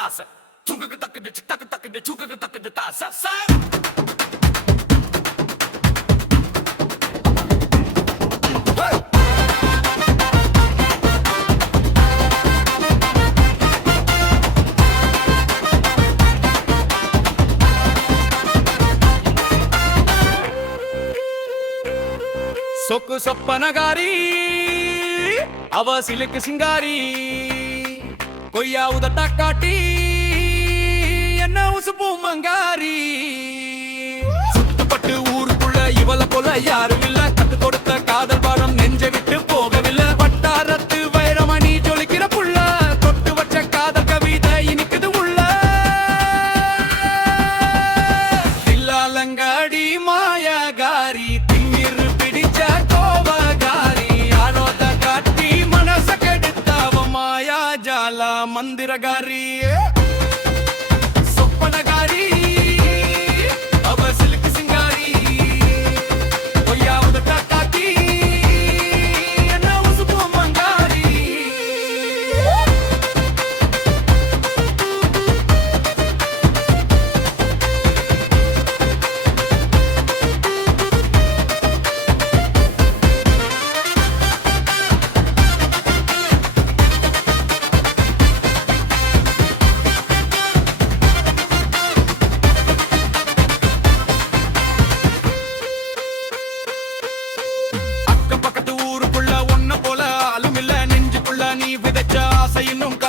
தாச சுக்கு தக்கு டக்கு தக்கு சுக்கு தக்கு தாச சா சொக்கு சொப்பனகாரி அவ சிலுக்கு சிங்காரி கொய்யா உதட்டா காட்டி என்ன உசுப்பு மங்காரி சுத்துப்பட்டு ஊருக்குள்ள இவள போல யாரும் இல்ல கத்து கொடுத்த காதல் பாடம் நெஞ்ச விட்டு போகவில்லை வட்டாரத்து வைரமணி ஜொலிக்கிற புள்ள தொட்டு வச்ச காதல் கவிதை இனிக்குது உள்ள தில்லாலங்காடி மாயகாரி மந்திரகாரி சொப்பனகாரி அவ சிலுக்கு சிங்காரி கொய்யா உதட்டா காட்டி என்ன உசுப்பு மங்காரி நீ விதைச்ச ஆசை இன்னும்